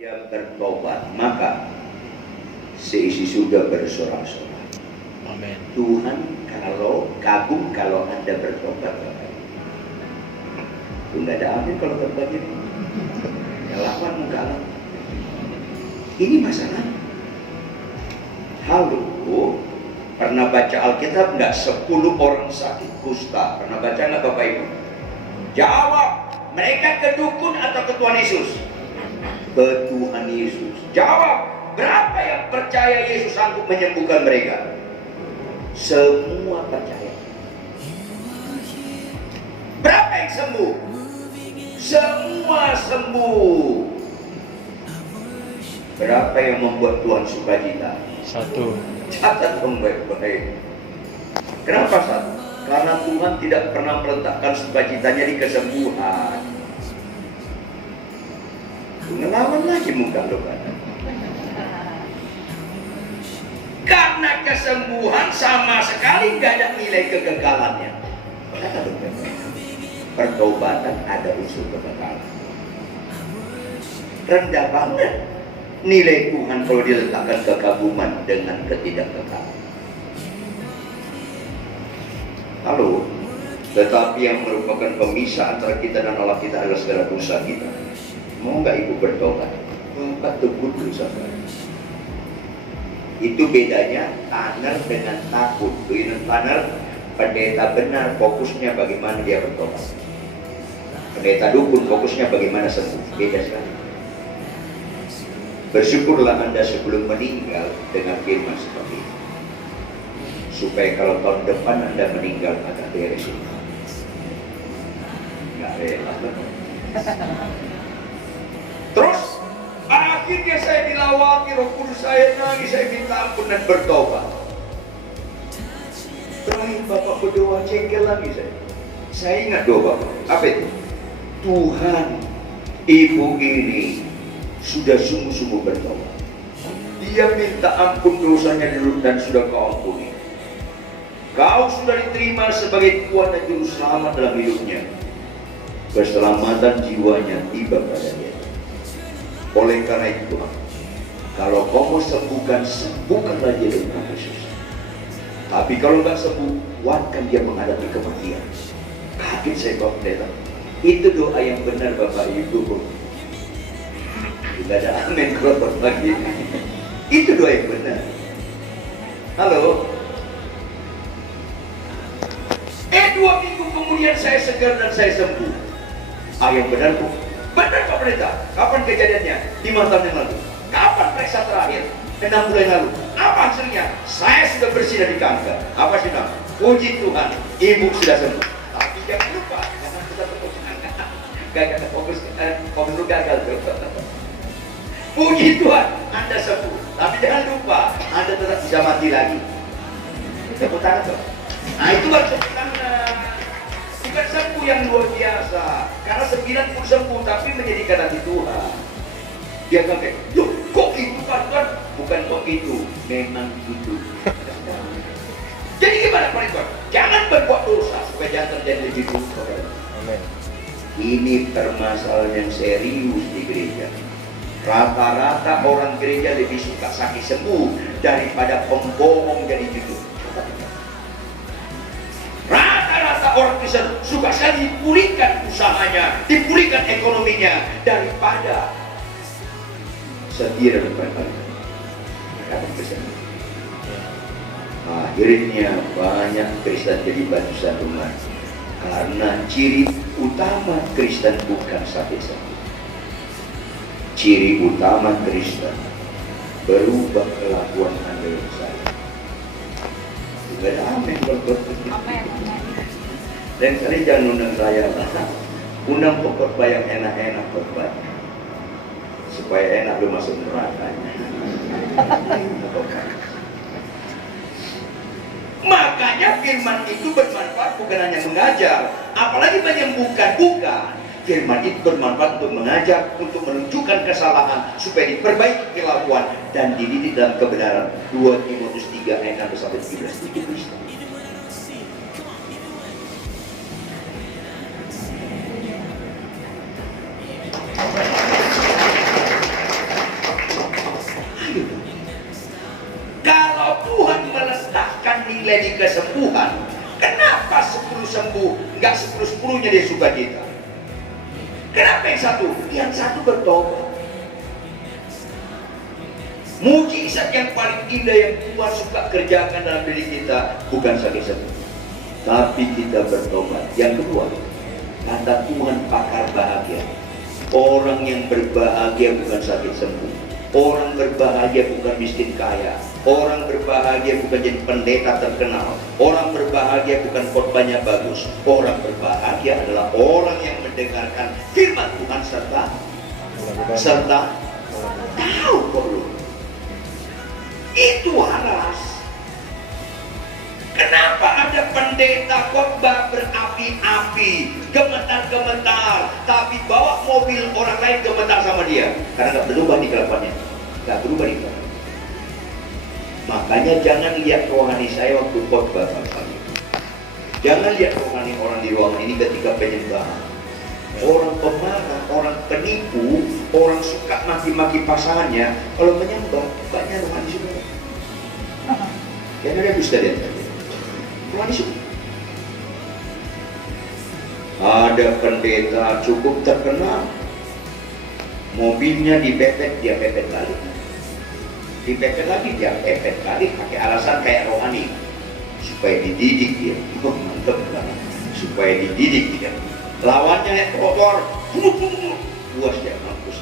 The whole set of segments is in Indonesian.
Dia bertobat, maka seisi surga bersorak-sorai. Amin. Tuhan kalau kagum kalau Anda bertobat, nggak ada amin kalau bertobat ini. Ya lawan muka Allah. Ini masalah. Halo, pernah baca Alkitab nggak 10 orang sakit kusta? Pernah baca nggak Bapak Ibu? Jawab, mereka ke dukun atau ke Tuhan Yesus? Ke Tuhan Yesus. Jawab, berapa yang percaya Yesus sanggup menyembuhkan mereka? Semua percaya. Berapa yang sembuh? Semua sembuh. Berapa yang membuat Tuhan sukacita? 1. Catat dong baik-baik. Kenapa satu? Karena Tuhan tidak pernah meletakkan sukacitanya di kesembuhan. Ngelawan lagi muka lo kan. Karena kesembuhan sama sekali nggak ada nilai kegagalannya. Kata dokter, pertobatan ada unsur kegagalan. Rendah banget nilai Tuhan kalau diletakkan kekaguman dengan ketidakkekalan. Halo, tetapi yang merupakan pemisah antara kita dan Allah kita adalah segala dosa kita. Mau nggak ibu bertobat? Enggak, teguh dosa. Itu bedanya tanner dengan takut. Begini tanner, pendeta benar fokusnya bagaimana dia bertobat. Pendeta dukun fokusnya bagaimana sembuh. Beda sekali. Bersyukurlah Anda sebelum meninggal dengan firman seperti ini, supaya kalau tahun depan Anda meninggal agak beres ini. Nggak rela. Terus akhirnya saya dilawati Roh Kudus, saya nangis, saya minta ampun dan bertobat. Terakhir Bapak berdoa, cengkel lagi saya. Saya ingat doa Bapak. Apa itu? Tuhan, ibu ini sudah sungguh-sungguh bertobat. Dia minta ampun dosanya dulu dan sudah kau ampuni. Kau sudah diterima sebagai Tuhan dan Juru Selamat dalam hidupnya. Keselamatan jiwanya tiba pada dia. Oleh karena itu Tuhan, kalau kau mau sembuhkan, sembuhkanlah dia dengan Yesus. Tapi kalau nggak sembuh, kuatkan dia menghadapi kematian. Kaget saya Bapak Pendeta. Itu doa yang benar Bapak Ibu. Tidak ada amin kalau berbagi. Itu doa yang benar. Halo. 2 minggu kemudian saya segar dan saya sembuh. Yang benar Bu. Benar Pak Pendeta. Kapan kejadiannya? 5 tahun yang lalu. Kapan periksa terakhir? 6 bulan yang lalu. Apa hasilnya? Saya sudah bersih dari kanker. Apa sih Pak? Puji Tuhan, ibu sudah sembuh. Tapi jangan lupa, jangan kita fokus gagal, fokus gagal. Puji Tuhan, Anda sembuh. Tapi jangan lupa, Anda tetap bisa mati lagi. Tepuk tangan dong. Nah itu baru tepuk tangan. Bukan sembuh yang luar biasa. Karena 90 sembuh, tapi menjadikan hati Tuhan. Dia kaget, loh kok itu Pak Tuhan? Bukan kok itu, memang itu. Jadi gimana Pak Tuhan? Jangan berbuat dosa supaya jangan terjadi lebih buruk. Amin. Ini permasalahan yang serius di gereja. Rata-rata orang gereja lebih suka sakit sembuh daripada pembohong jadi jujur. Rata-rata orang Kristen suka sekali dipulihkan usahanya, dipulihkan ekonominya daripada setia dan berbaik. Akhirnya banyak Kristen jadi batu sandungan karena ciri utama Kristen bukan sakit-sakit. Ciri utama Kristen berubah kelakuan Anda yang salah. Tidak ada amin kalau dan kalian jangan undang saya lah. Undang pokok yang enak-enak berbuat supaya enak lu masuk neraka. Makanya firman itu bermanfaat bukan hanya mengajar, apalagi menyembuhkan, bukan. Firman itu bermanfaat untuk mengajar, untuk menunjukkan kesalahan supaya diperbaiki kelakuan dan dididik dalam kebenaran. 2 Timotius 3 ayat 1-17 itu Kristen. Tuhan, kenapa 10 sembuh, enggak 10-10-nya dia sukacita? Kenapa yang satu? Yang satu bertobat. Mujizat yang paling indah yang Tuhan suka kerjakan dalam diri kita bukan sakit sembuh, tapi kita bertobat. Yang kedua, kata Tuhan pakar bahagia. Orang yang berbahagia bukan sakit sembuh. Orang berbahagia bukan miskin kaya. Orang berbahagia bukan jadi pendeta terkenal. Orang berbahagia bukan khotbahnya bagus. Orang berbahagia adalah orang yang mendengarkan firman Tuhan serta tahu perlu. Itu waras. Kenapa ada pendeta khotbah berapi-api, gemetar-gemetar, tapi bawa mobil orang lain gemetar sama dia? Karena nggak berubah di kelakuannya, nggak berubah di kelakuannya. Makanya jangan lihat rohani saya waktu khotbah pagi. Jangan lihat rohani orang di ruangan ini ketika penyembahan. Orang pemarah, orang penipu, orang suka maki-maki pasangannya, kalau menyembah banyak rohani semua. Yang ada dusta dia. Rohani semua. Ada pendeta cukup terkenal, mobilnya dipepet, dia pepet lagi. Dipepet lagi, dia pepet lagi, pakai alasan kayak rohani supaya dididik dia. Oh, mantep banget. Supaya dididik dia. Lawannya naik motor, luas dia mampus.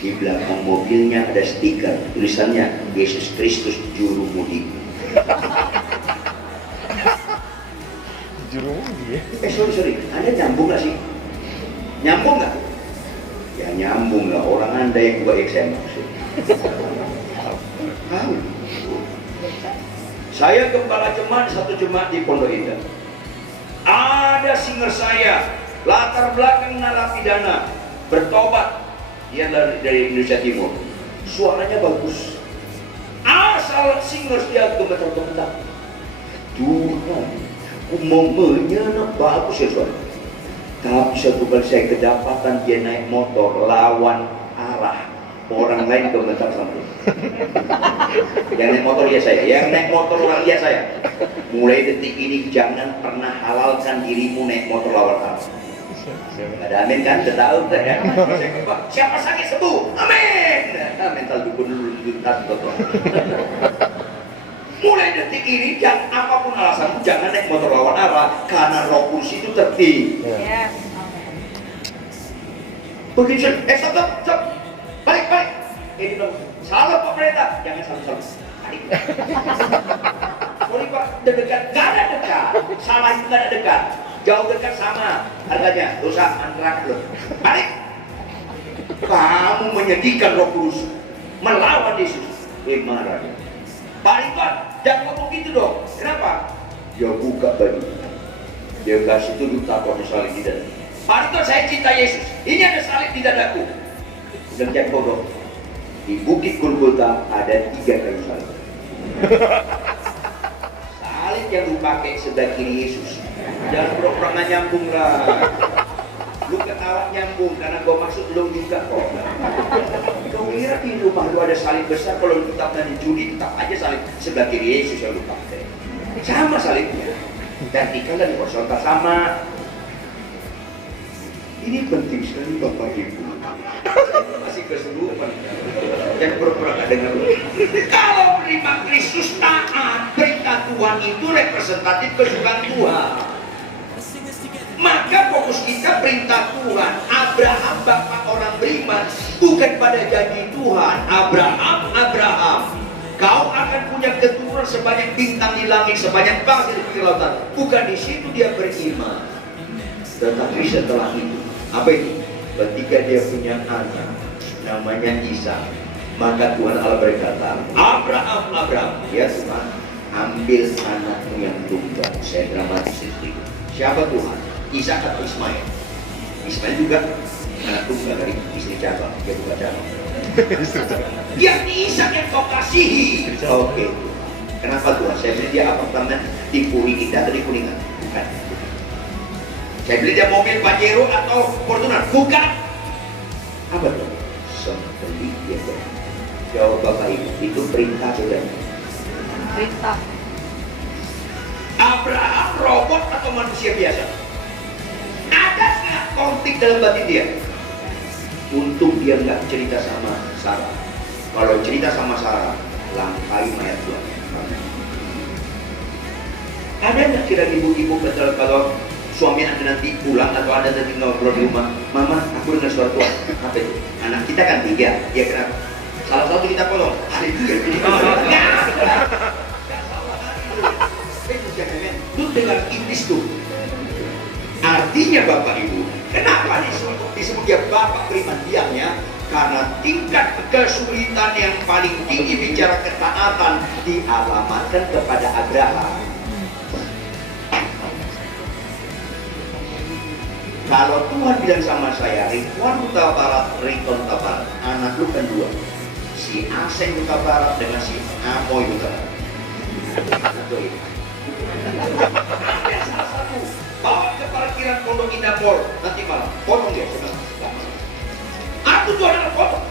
Di belakang mobilnya ada stiker, tulisannya Yesus Kristus Juru Mudi. Juru Mudi? Sorry, Anda nyambung gak sih? Nyambung gak? Ya nyambung lah, orang Anda yang buat saya maksud. Tahu. Saya gembala jemaat satu jemaat di Pondok Indah. Ada singer saya, latar belakang narapidana, bertobat. Dia dari Indonesia Timur. Suaranya bagus. Asal singer dia gemetar-gemetar. Tuhan, momennya bagus ya suara. Tapi satu kali saya kedapatan dia naik motor lawan arah. Orang lain gemetar sama dia. Yang naik motor ya saya, yang naik motor orang ya saya. Mulai detik ini jangan pernah halalkan dirimu naik motor lawan arah. Ada amin kan? Sudah tahu kan ya? Siapa sakit sembuh? Amin. Mental dukun dulu juntas betul. Mulai detik ini jangan apapun alasanmu jangan naik motor lawan arah karena Roh Kudus itu tertib. Yes. Begitu, stop. Balik. Ini dong. Salah Pak Pendeta. Jangan salah. Balik. Sorry Pak, dekat. Gak ada dekat. Salah itu gak ada dekat. Jauh dekat sama harganya. Dosa antara loh. Balik. Kamu menyedihkan Roh Kudus, melawan Yesus. Marah. Balik Pak. Jangan ngomong gitu dong. Kenapa? Dia buka baju. Dia kasih tunjuk taruhnya salib di dada. Balik Pak, saya cinta Yesus. Ini ada salib di dadaku. Jangan bodoh. Di Bukit Golgota ada 3 kayu salib. Salib yang lu pakai sebelah kiri Yesus. Jangan pura-pura nggak nyambung lah. Lu ketawa nyambung karena gua maksud lu juga kok. Kau kira di rumah lu ada salib besar, kalau lu tetap nanti judi tetap aja salib sebelah kiri Yesus yang lu pakai. Sama salibnya. Vertikal dan horizontal sama. Ini penting sekali Bapak Ibu. Masih keseluruhan. Jangan pura-pura nggak dengar. Kalau menerima Kristus taat, perintah Tuhan itu representatif kesukaan Tuhan. Maka fokus kita perintah Tuhan. Abraham bapak orang beriman, bukan pada janji Tuhan. Abraham, kau akan punya keturunan sebanyak bintang di langit, sebanyak pasir di lautan. Bukan di situ dia beriman. Tetapi setelah itu, apa itu? Ketika dia punya anak namanya Isa, maka Tuhan Allah berkata, Abraham, ya Tuhan, ambil anakmu yang tunggal. Saya dramatis sedikit. Siapa Tuhan? Isa atau Ismail? Ismail juga anak tunggal dari istri Jacob. Dia bukan Jacob. Yang Isa yang kau kasihi. Oke. Kenapa Tuhan? Saya beli dia apartemen di Puri Indah atau di Kuningan? Bukan. Saya beli dia mobil Pajero atau Fortuner? Bukan. Apa tuh? Sembeli dia. Jawab Bapak Ibu, itu perintah saudara. Perintah. God atau manusia biasa? Ada nggak konflik dalam batin dia? Untung dia nggak cerita sama Sarah. Kalau cerita sama Sarah, langkai mayat Tuhan. Ada nggak kira ibu-ibu betul kalau suami Anda nanti pulang atau Anda nanti ngobrol di rumah, Mama, aku dengar suara Tuhan. Apa itu? Anak kita kan 3, ya kenapa? Salah satu kita potong. Haleluya. Lu dengar iblis tuh. Artinya Bapak Ibu, kenapa disebut dia Bapak beriman diamnya? Karena tingkat kesulitan yang paling tinggi bicara ketaatan dialamatkan kepada Abraham. Kalau Tuhan bilang sama saya, Rikuan Huta Barat, Rikon Huta Barat, anak lu kan 2, si Aseng Huta Barat dengan si Amoy Huta Barat. Ada salah satu, bawa ke parkiran Pondok Indah Mall, nanti malam, potong dia. Aku tuh adalah potong.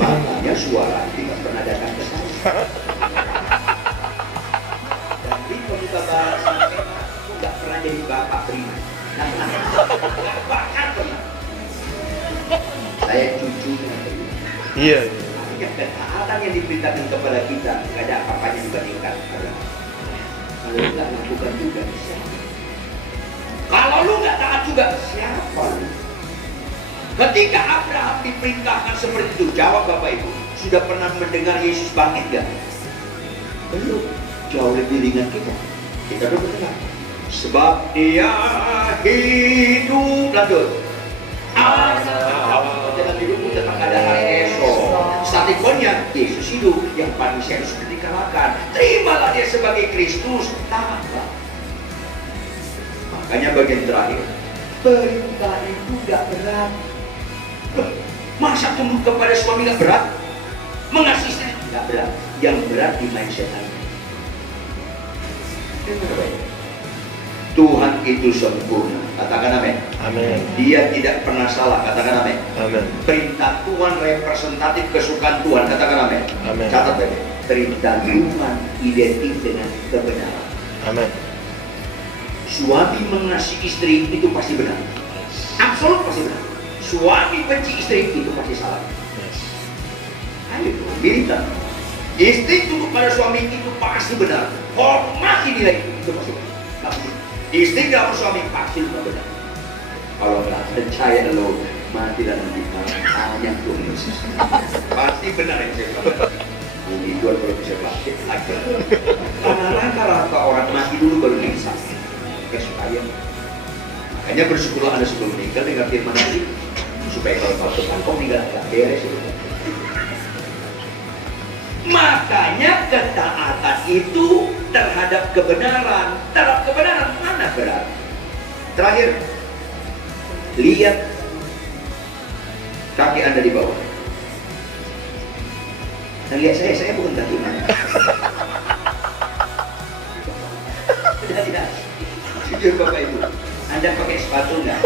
Makanya suara tidak pernah datang ke saya. Dan Rikon Huta Barat sampai aku gak pernah jadi bapak beriman. Bahkan pernah saya cucunya. Iya. Ketaatan yang diberitakan kepada kita tidak ada apa-apanya dibandingkan Abraham. Kalau lu nggak lakukan juga siapa? Kalau lu nggak taat juga siapa lu? Ketika Abraham diperintahkan seperti itu, jawab Bapak Ibu, sudah pernah mendengar Yesus bangkit gak? Belum. Jauh lebih ringan kita. Kita belum mendengar. Sebab dia hidup, lanjut. Jangan hidupmu tetap ada hari esok. Statikonnya Yesus hidup, yang manusia harus dikalahkan. Terimalah dia sebagai Kristus, taatlah. Makanya bagian terakhir, perintah itu gak berat. Masa tunduk kepada suami gak berat? Mengasihi istri gak berat. Yang berat di mindset Anda. Tuhan itu sempurna, katakan amin. Amin. Dia tidak pernah salah, katakan amin. Amin. Perintah Tuhan representatif kesukaan Tuhan, katakan amin. Amin. Catat baik. Perintah Tuhan identik dengan kebenaran. Amin. Suami mengasihi istri itu pasti benar, absolut pasti benar. Suami benci istri itu pasti salah. Ayo, militer. Istri tunduk pada suami itu pasti benar. Hormati nilai itu pasti benar. Istri gak mau suami pasti lupa benar. Kalau gak percaya lo, matilah nanti hanya Tuhan Yesus. Pasti benar yang saya bilang. Bumi Tuhan kalau bisa bangkit lagi. Karena rata-rata orang mati dulu baru bisa. Supaya makanya bersyukurlah Anda sebelum meninggal dengan firman ini, supaya kalau kau kau meninggal gak beres itu. Makanya ketaatan itu terhadap kebenaran mana berat? Terakhir, lihat kaki Anda di bawah. Dan lihat saya bukan kaki mana. Tidak. Jujur Bapak Ibu, Anda pakai sepatu enggak?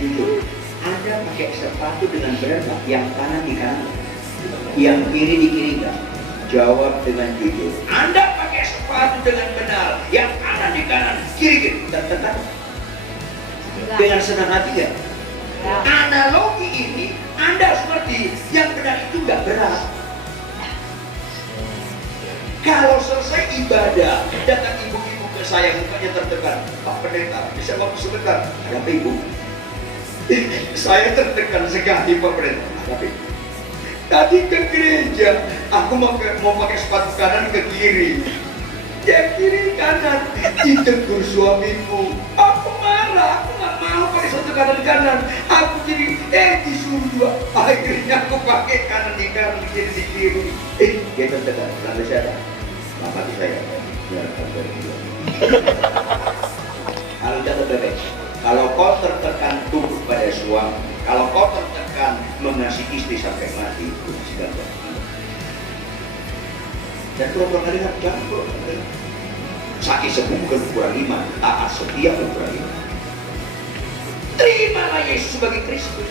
Jujur, Anda pakai sepatu dengan benar enggak? Yang kanan di kanan, yang kiri di kiri enggak? Jawab dengan jujur. Anda pakai sepatu dengan benar, yang kanan di kanan, kiri tetap dengan senang hati ya. Analogi ini Anda harus ngerti, yang benar itu enggak berat. Kalau selesai ibadah, datang ibu-ibu ke saya, mukanya tertekan. Pak Pendeta, bisa waktu sebentar? Ada apa Ibu? Saya tertekan sekali Pak Pendeta. Ada apa? Tadi ke gereja, aku mau pakai sepatu kanan ke kiri. Ya kiri kanan, ditegur suamiku. Aku marah, aku nggak mau pakai sepatu kanan. Aku jadi disuruh dua. Akhirnya aku pakai kanan di kanan, kiri di kiri. Dia tertekan, lalu saya mati saya. Biarkan berdua. Kalau jatuh bebek, kalau kau tertekan tunduk pada suami, kalau kau tertekan mengasihi istri sampai mati, itu masih gagal. Dan pura-pura kali jangan pura-pura kali. Sakit sembuh bukan ukuran iman, taat setia ukuran iman. Terimalah Yesus sebagai Kristus.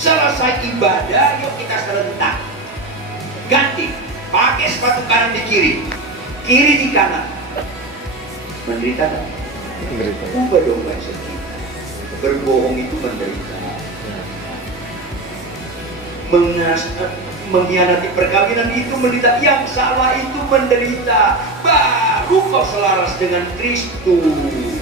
Selesai ibadah, yuk kita serentak. Ganti, pakai sepatu kanan di kiri, kiri di kanan. Menderita kan? Menderita. Ubah dong mindset kita. Berbohong itu menderita. Mengkhianati perkawinan itu menderita. Yang salah itu menderita. Baru kau selaras dengan Kristus.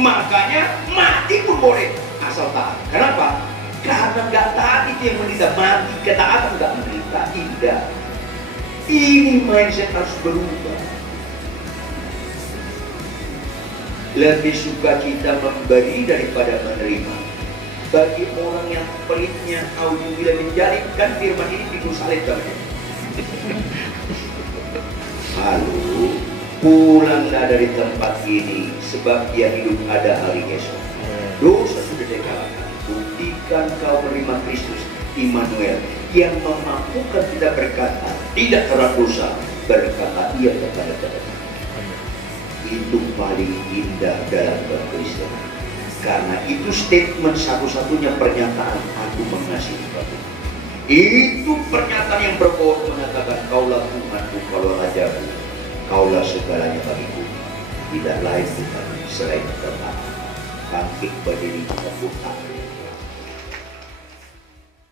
Makanya mati pun boleh asal taat. Kenapa? Karena nggak taat itu yang menderita. Mati ketaatan nggak menderita. Tidak. Ini mindset harus berubah. Lebih suka kita memberi daripada menerima. Bagi orang yang pelitnya, audzubillah menjalinkan firman ini di Salib namanya. Lalu pulanglah dari tempat ini, sebab dia hidup ada hari esok. Dosa sudah dikalahkan. Buktikan kau menerima Kristus, Immanuel, yang memampukan kita berkata, tidak terhadap dosa, berkata iya kepada kita. Itu paling indah dalam berkristenan. Karena itu statement satu-satunya pernyataan aku mengasihi kamu. Itu pernyataan yang berbohong mengatakan kaulah Tuhanku, kaulah Rajaku, kaulah segalanya bagiku. Tidak lain Tuhan selain Tuhan. Bangkit berdiri kita pun